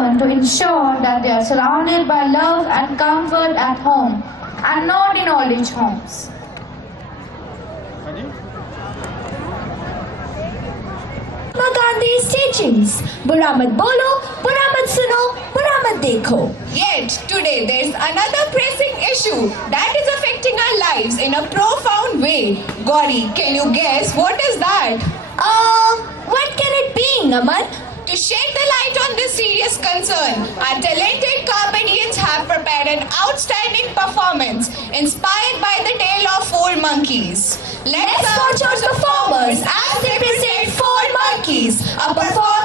learn to ensure that they are surrounded by love and comfort at home and not in old age homes. Mahatma Gandhi's teachings. Bura mat bolo, bura mat suno, bura mat dekho. Yet, today there's another pressing issue that is affecting our lives in a profound way. Gauri, can you guess what is that? What can it be, Naman? To shed the light on this serious concern, our talented Carpe Diems have prepared an outstanding performance inspired by the tale of four monkeys. Let's watch our performers as they present four monkeys, a performance